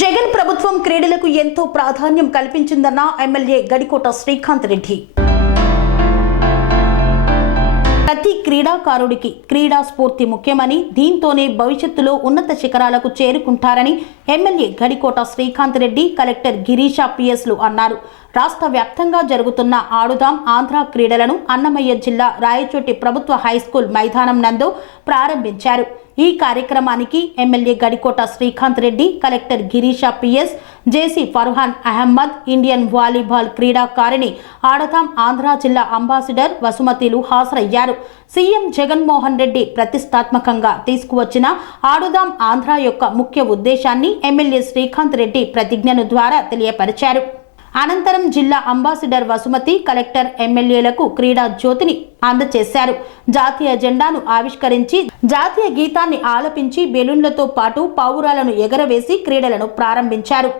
జగన్ ప్రభుత్వం క్రీడలకు ఎంతో ప్రాధాన్యం కల్పించిందన్న ఎమ్మెల్యే గడికోట శ్రీకాంత్ రెడ్డి. ప్రతి క్రీడాకారుడికి క్రీడా స్ఫూర్తి ముఖ్యమని దీంతోనే భవిష్యత్తులో ఉన్నత శిఖరాలకు చేరుకుంటారని ఎమ్మెల్యే గడికోట శ్రీకాంత్ రెడ్డి కలెక్టర్ గిరీషా పిఎస్లు అన్నారు. రాష్ట్ర వ్యాప్తంగా జరుగుతున్న ఆడుదాం ఆంధ్ర క్రీడలను అన్నమయ్య జిల్లా రాయచోటి ప్రభుత్వ హైస్కూల్ మైదానం నందు ప్రారంభించారు. ఈ కార్యక్రమానికి MLA Gadikota Srikanth Reddy collector Girisha PS JC Farhan Ahmad Indian volleyball క్రీడాకారిణి ఆడతాం ఆంధ్ర జిల్లా అంబాసిడర్ వసుమతిలు హాజరయ్యారు. సీఎం జగన్మోహన్ రెడ్డి ప్రతిష్టాత్మకంగా తీసుకువచ్చిన ఆడుదాం ఆంధ్ర యొక్క ముఖ్య ఉద్దేశాన్ని ఎమ్మెల్యే శ్రీకాంత్ రెడ్డి ప్రతిజ్ఞను ద్వారా తెలియపరిచారు. అనంతరం జిల్లా అంబాసిడర్ వసుమతి కలెక్టర్ ఎమ్మెల్యేలకు క్రీడా జ్యోతిని అందజేశారు జాతీయ జెండాను ఆవిష్కరించి జాతీయ గీతాన్ని ఆలపించి బెలూన్లతో పాటు పావురాలను ఎగరవేసి క్రీడలను ప్రారంభించారు.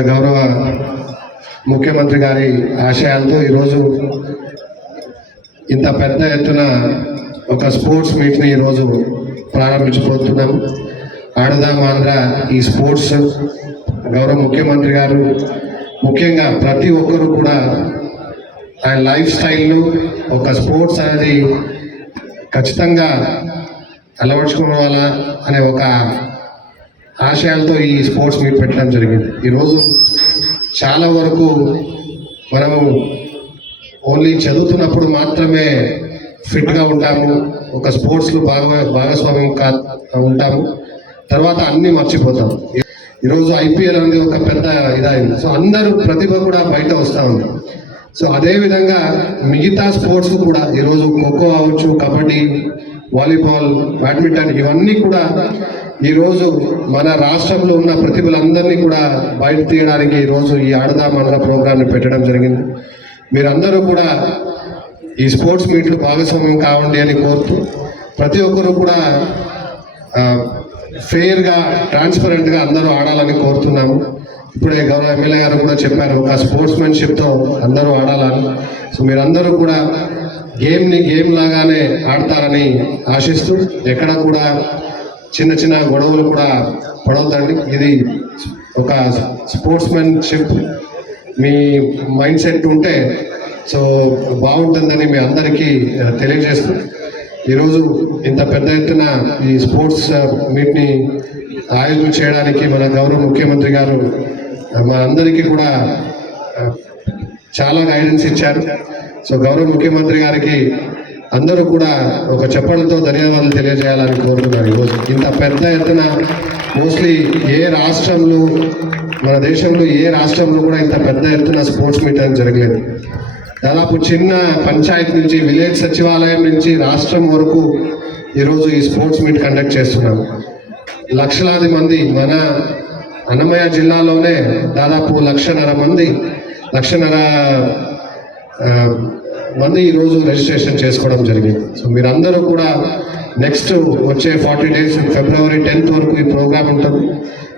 మన గౌరవ ముఖ్యమంత్రి గారి ఆశయాలతో ఈరోజు ఇంత పెద్ద ఎత్తున ఒక స్పోర్ట్స్ మీట్ని ఈరోజు ప్రారంభించబోతున్నాం. ఆడదాము ఆంధ్ర ఈ స్పోర్ట్స్ గౌరవ ముఖ్యమంత్రి గారు ముఖ్యంగా ప్రతి ఒక్కరూ కూడా ఆయన లైఫ్ స్టైల్ను ఒక స్పోర్ట్స్ అనేది ఖచ్చితంగా అలవర్చుకోవాలా అనే ఒక ఆశయాలతో ఈ స్పోర్ట్స్ మీట్ పెట్టడం జరిగింది. ఈరోజు చాలా వరకు మనము ఓన్లీ చదువుతున్నప్పుడు మాత్రమే ఫిట్గా ఉంటాము. ఒక స్పోర్ట్స్లో భాగ భాగస్వామ్యం కా ఉంటాము. తర్వాత అన్నీ మర్చిపోతాం ఈరోజు ఐపీఎల్ అనేది ఒక పెద్ద ఇదైంది. సో అందరూ ప్రతిభ కూడా బయట వస్తూ ఉంది. సో అదే విధంగా మిగతా స్పోర్ట్స్ కూడా ఈరోజు ఖోఖో అవ్వచ్చు కబడ్డీ వాలీబాల్ బ్యాడ్మింటన్ ఇవన్నీ కూడా ఈరోజు మన రాష్ట్రంలో ఉన్న ప్రతిభలందరినీ కూడా బయట తీయడానికి ఈరోజు ఈ ఆడదాం అన్న పెట్టడం జరిగింది. మీరందరూ కూడా ఈ స్పోర్ట్స్ మీట్లు భాగస్వామ్యం కావండి అని కోరుతూ ప్రతి ఒక్కరు కూడా ఫెయిర్గా ట్రాన్స్పరెంట్గా అందరూ ఆడాలని కోరుతున్నాము. ఇప్పుడే గౌరవ ఎమ్మెల్యే గారు కూడా చెప్పారు ఒక స్పోర్ట్స్మెన్షిప్తో అందరూ ఆడాలని. సో మీరందరూ కూడా గేమ్ని గేమ్ లాగానే ఆడతారని ఆశిస్తూ ఎక్కడ కూడా చిన్న చిన్న గొడవలు కూడా పడవద్దండి. ఇది ఒక స్పోర్ట్స్ మ్యాన్షిప్ మీ మైండ్ సెట్ ఉంటే సో బాగుంటుందని మీ అందరికీ తెలియజేస్తూ ఈరోజు ఇంత పెద్ద ఎత్తున ఈ స్పోర్ట్స్ మీట్ని ఆయోజన చేయడానికి మన గౌరవ ముఖ్యమంత్రి గారు మా మన అందరికీ కూడా చాలా గైడెన్స్ ఇచ్చారు. సో గౌరవ ముఖ్యమంత్రి గారికి అందరూ కూడా ఒక చెప్పడంతో ధన్యవాదాలు తెలియజేయాలని కోరుతున్నాను ఈరోజు ఇంత పెద్ద ఎత్తున మోస్ట్లీ ఏ రాష్ట్రంలో మన దేశంలో ఏ రాష్ట్రంలో కూడా ఇంత పెద్ద ఎత్తున స్పోర్ట్స్ మీట్ అని జరగలేదు. దాదాపు చిన్న పంచాయత్ నుంచి విలేజ్ సచివాలయం నుంచి రాష్ట్రం వరకు ఈరోజు ఈ స్పోర్ట్స్ మీట్ కండక్ట్ చేస్తున్నాము లక్షలాది మంది మన అన్నమయ్య జిల్లాలోనే దాదాపు లక్షన్నర మంది లక్షన్నర మంది ఈరోజు రిజిస్ట్రేషన్ చేసుకోవడం జరిగింది. సో మీరందరూ కూడా నెక్స్ట్ వచ్చే ఫార్టీ డేస్ ఫిబ్రవరి టెన్త్ వరకు ఈ ప్రోగ్రామ్ ఉంటుంది.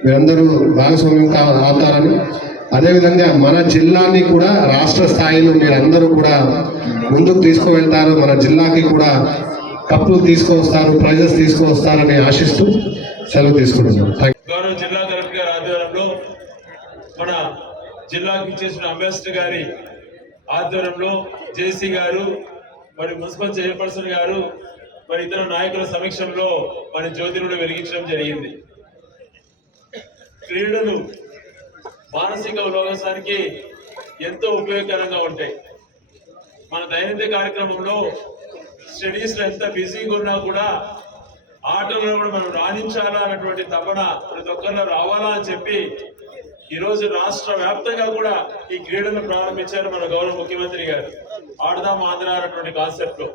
మీరందరూ భాగస్వామ్యం కా అవుతారని. అదేవిధంగా మన జిల్లాని కూడా రాష్ట్ర స్థాయిలో మీరందరూ కూడా ముందుకు తీసుకువెళ్తారు. మన జిల్లాకి కూడా కప్పులు తీసుకువస్తారు ప్రైజెస్ తీసుకువస్తారని ఆశిస్తూ సెలవు తీసుకుంటున్నాను థ్యాంక్ గౌరవ జిల్లా కలెక్టర్ గారి ఆధ్వర్యంలో మన జిల్లాకి ఇచ్చేసిన అంబాసిడర్ గారి ఆధ్వర్యంలో జేసీ గారు మరి మున్సిపల్ చైర్పర్సన్ గారు మరి ఇతర నాయకుల సమక్షంలో మన జ్యోతిరుడు వెలిగించడం జరిగింది. క్రీడలు మానసిక ఉల్లాసానికి ఎంతో ఉపయోగకరంగా ఉంటాయి. మన దైనందిన కార్యక్రమంలో స్టడీస్లో ఎంత బిజీగా ఉన్నా కూడా ఆటల్లో కూడా మనం రాణించాలా అన్నటువంటి తపన ప్రతి ఒక్కరిలో రావాలా అని చెప్పి ఈ రోజు రాష్ట్ర వ్యాప్తంగా కూడా ఈ క్రీడను ప్రారంభించారు మన గౌరవ ముఖ్యమంత్రి గారు. ఆడదాం ఆంధ్ర అన్నటువంటి కాన్సెప్ట్లో.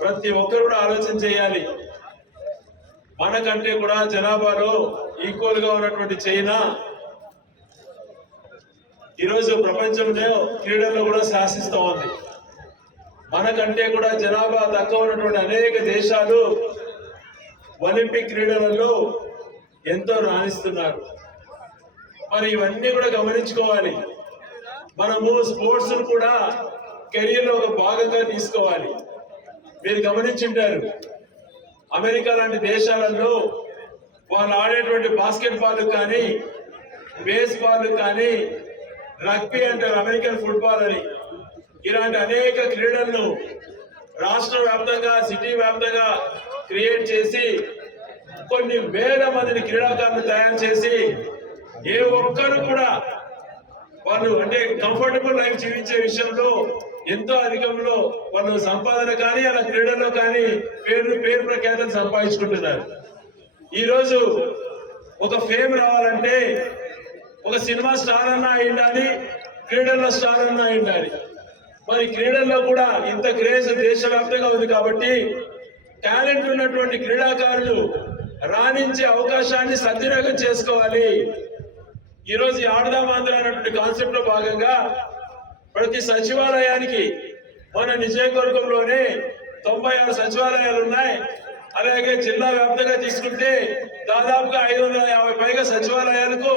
ప్రతి ఒక్కరు కూడా ఆలోచన చేయాలి. మనకంటే కూడా జనాభాలో ఈక్వల్గా ఉన్నటువంటి చైనా ఈరోజు ప్రపంచంలో క్రీడల్లో కూడా శాసిస్తూ ఉంది. మనకంటే కూడా జనాభా తక్కువ ఉన్నటువంటి అనేక దేశాలు ఒలింపిక్ క్రీడలలో ఎంతో రాణిస్తున్నారు. మరి ఇవన్నీ కూడా గమనించుకోవాలి. మనము స్పోర్ట్స్ కూడా కెరీర్లో ఒక భాగంగా తీసుకోవాలి. మీరు గమనించుంటారు. అమెరికా లాంటి దేశాలలో వాళ్ళు ఆడేటువంటి బాస్కెట్ బాల్ కానీ బేస్ బాల్ కానీ రగ్బీ అంటారు అమెరికన్ ఫుట్బాల్ అని. ఇలాంటి అనేక క్రీడలను రాష్ట్ర వ్యాప్తంగా సిటీ వ్యాప్తంగా క్రియేట్ చేసి కొన్ని వేల మందిని క్రీడాకారులు తయారు చేసి ఏ ఒక్కరు కూడా వాళ్ళు అంటే కంఫర్టబుల్ లైఫ్ జీవించే విషయంలో ఎంతో అధికంలో వాళ్ళు సంపాదన కానీ అలా క్రీడల్లో కానీ పేరు పేరు ప్రఖ్యాతలు సంపాదించుకుంటున్నారు. ఈరోజు ఒక ఫేమ్ రావాలంటే ఒక సినిమా స్టార్ అన్నా ఉండాలి క్రీడల్లో స్టార్ అన్నా ఉండాలి మరి క్రీడల్లో కూడా ఇంత క్రేజ్ దేశవ్యాప్తంగా ఉంది కాబట్టి టాలెంట్ ఉన్నటువంటి క్రీడాకారులు రాణించే అవకాశాన్ని సద్వినియోగం చేసుకోవాలి. ఈ రోజు అనేటువంటి అన్నటువంటి కాన్సెప్ట్లో భాగంగా ప్రతి సచివాలయానికి మన నిజయవర్గంలోనే తొంభై ఆరు సచివాలయాలు ఉన్నాయి. అలాగే జిల్లా వ్యాప్తంగా తీసుకుంటే దాదాపుగా ఐదు వందల యాభై పైగా సచివాలయాలకు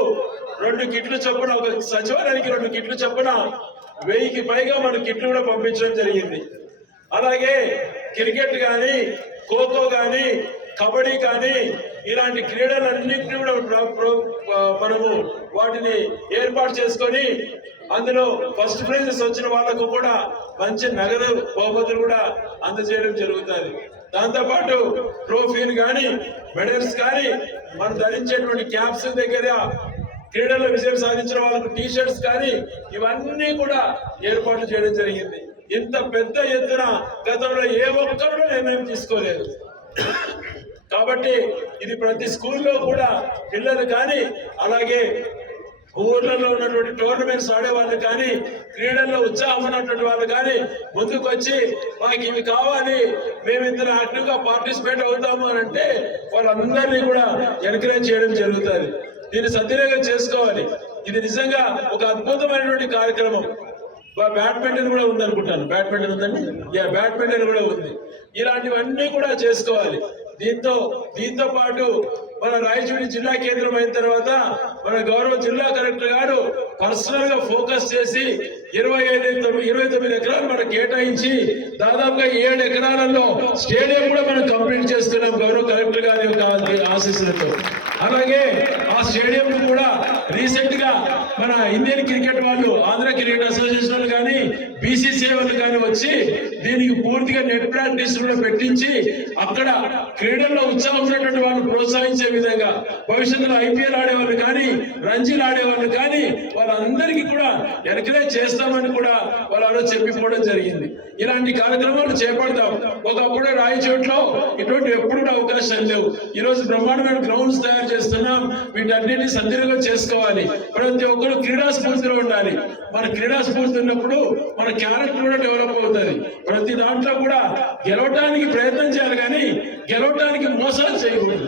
రెండు కిట్లు చొప్పున ఒక సచివాలయానికి రెండు కిట్లు చొప్పున వెయ్యికి పైగా మన కిట్లు కూడా పంపించడం జరిగింది. అలాగే క్రికెట్ కానీ ఖోఖో కానీ కబడ్డీ కానీ ఇలాంటి క్రీడలన్నింటినీ కూడా మనము వాటిని ఏర్పాటు చేసుకొని అందులో ఫస్ట్ ప్రైజెస్ వచ్చిన వాళ్ళకు కూడా మంచి నగదు బహుమతులు కూడా అందజేయడం జరుగుతుంది. దాంతోపాటు ట్రోఫీలు కానీ మెడల్స్ కానీ మనం ధరించేటువంటి క్యాప్స్ దగ్గర క్రీడల్లో విజయం సాధించిన వాళ్ళకు టీ షర్ట్స్ కానీ ఇవన్నీ కూడా ఏర్పాటు చేయడం జరిగింది. ఇంత పెద్ద ఎత్తున గతంలో ఏ ఒక్కరు నిర్ణయం తీసుకోలేదు. కాబట్టి ఇది ప్రతి స్కూల్లో కూడా పిల్లలు కానీ అలాగే ఊర్లలో ఉన్నటువంటి టోర్నమెంట్స్ ఆడే వాళ్ళు కానీ క్రీడల్లో ఉత్సాహం ఉన్నటువంటి వాళ్ళు కానీ ముందుకు వచ్చి మాకు ఇవి కావాలి మేము ఇందులో యాక్టివ్గా పార్టిసిపేట్ అవుతాము అని అంటే వాళ్ళందరినీ కూడా ఎంకరేజ్ చేయడం జరుగుతుంది. దీన్ని సద్వినియోగం చేసుకోవాలి. ఇది నిజంగా ఒక అద్భుతమైనటువంటి కార్యక్రమం. బ్యాడ్మింటన్ కూడా ఉంది అనుకుంటాను బ్యాడ్మింటన్ ఉందండి? యా బ్యాడ్మింటన్ కూడా ఉంది. ఇలాంటివన్నీ కూడా చేసుకోవాలి. దీంతో దీంతో పాటు మన రాయచూడి జిల్లా కేంద్రం అయిన తర్వాత మన గౌరవ జిల్లా కలెక్టర్ గారు పర్సనల్గా ఫోకస్ చేసి ఇరవై ఐదు తొమ్మిది- ఇరవై తొమ్మిది ఎకరాలు మనకు కేటాయించి దాదాపుగా ఏడు ఎకరాలలో స్టేడియం కూడా మనం కంప్లీట్ చేస్తున్నాం గౌరవ కలెక్టర్ గారి యొక్క ఆశీస్సులతో. అలాగే స్టేడియం కూడా రీసెంట్గా మన ఇండియన్ క్రికెట్ వాళ్ళు ఆంధ్ర క్రికెట్ అసోసియేషన్ వాళ్ళు కానీ బీసీసీఐ వాళ్ళు కానీ వచ్చి దీనికి పూర్తిగా నెట్ ప్రాక్టీస్ కూడా పెట్టించి అక్కడ క్రీడల్లో ఉత్సాహం ఉన్నటువంటి వాళ్ళు ప్రోత్సహించే విధంగా భవిష్యత్తులో ఐపీఎల్ ఆడేవాళ్ళు కానీ రంజీలు ఆడేవాళ్ళు కానీ వాళ్ళందరికీ కూడా ఎంకరేజ్ చేస్తామని కూడా వాళ్ళు చెప్పిపోవడం జరిగింది. ఇలాంటి కార్యక్రమాలు చేపడతాం. ఒకప్పుడు రాయచోట్లో ఇటువంటి ఎప్పుడు కూడా అవకాశాలు లేవు. ఈ రోజు బ్రహ్మాండమైన గ్రౌండ్స్ తయారు చేస్తున్నాం. వీటన్నిటిని సద్వినియోగం చేసుకోవాలి. ప్రతి ఒక్కరు క్రీడా స్ఫూర్తిలో ఉండాలి. మన క్రీడా స్ఫూర్తి ఉన్నప్పుడు మన క్యారెక్టర్ కూడా డెవలప్ అవుతుంది. ప్రతి దాంట్లో కూడా గెలవటానికి ప్రయత్నం చేయాలి కానీ గెలవటానికి మోసాలు చేయకూడదు.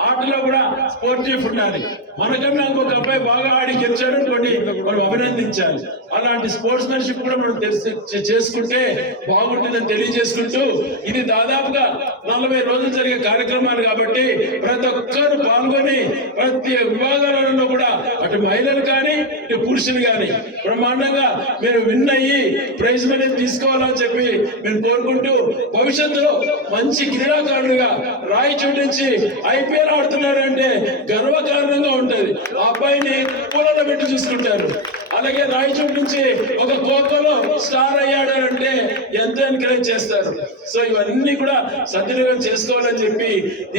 ఆటలో కూడా స్పోర్టివ్ ఉండాలి. మనకన్నా ఇంకొక అబ్బాయి బాగా ఆడి గెలిచాడు అనుకోండి మనం అభినందించాలి. అలాంటి స్పోర్ట్స్ మెన్షిప్ కూడా మనం తెలిసి చేసుకుంటే బాగుంటుందని తెలియజేసుకుంటూ ఇది దాదాపుగా నలభై రోజులు జరిగే కార్యక్రమాలు కాబట్టి ప్రతి ఒక్కరు పాల్గొని ప్రతి విభాగాలలో కూడా అటు మహిళలు కానీ ఇటు పురుషులు కానీ బ్రహ్మాండంగా మీరు విన్ అయ్యి ప్రైజ్ మనీ తీసుకోవాలని చెప్పి మేము కోరుకుంటూ భవిష్యత్తులో మంచి క్రీడాకారులుగా రాయి చూడించి ఐపీఎల్ ఆడుతున్నారంటే గర్వకారణంగా ఉంటుంది. ఆ అబ్బాయిని పూలలో పెట్టి చూసుకుంటారు. అలాగే రాయచోటి నుంచి ఒక కోకోలో స్టార్ అయ్యాడు అంటే ఎంతో ఎంకరేజ్ చేస్తారు? సో ఇవన్నీ కూడా సద్వినియోగం చేసుకోవాలని చెప్పి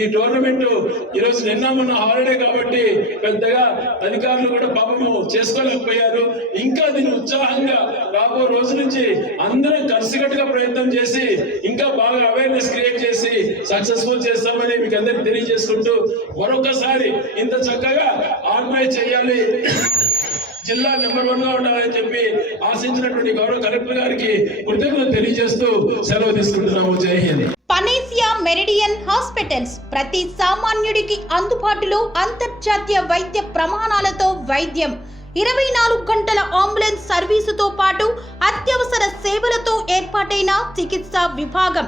ఈ టోర్నమెంట్ ఈరోజు నిన్న మొన్న హాలిడే కాబట్టి పెద్దగా అధికారులు కూడా పాపము చేసుకోలేకపోయారు. ఇంకా దీన్ని ఉత్సాహంగా రాబో రోజు నుంచి అందరం కలిసికట్టుగా ప్రయత్నం చేసి ఇంకా బాగా అవేర్నెస్ క్రియేట్ చేసి సక్సెస్ఫుల్ చేస్తామని మీకు అందరికి తెలియజేసుకుంటూ మరొకసారి ఇంత చక్కగా ఆర్గనైజ్ చేయాలి. జిల్లా నెంబర్ వన్గా ఉండాలని చెప్పి ఆశించినటువంటి గౌరవ కలెక్టర్ గారికి కృతజ్ఞతలు తెలియజేస్తూ సెలవు తీసుకుంటున్నాము. జై హింద్. పనేసియా మెరిడియన్ హాస్పిటల్స్ ప్రతి సామాన్యుడికి అందుబాటులో అంతర్జాతీయ వైద్య ప్రమాణాలతో వైద్యం. ఇరవై నాలుగు గంటల అంబులెన్స్ సర్వీసుతో పాటు అత్యవసర సేవలతో ఏర్పాటైన చికిత్సా విభాగం.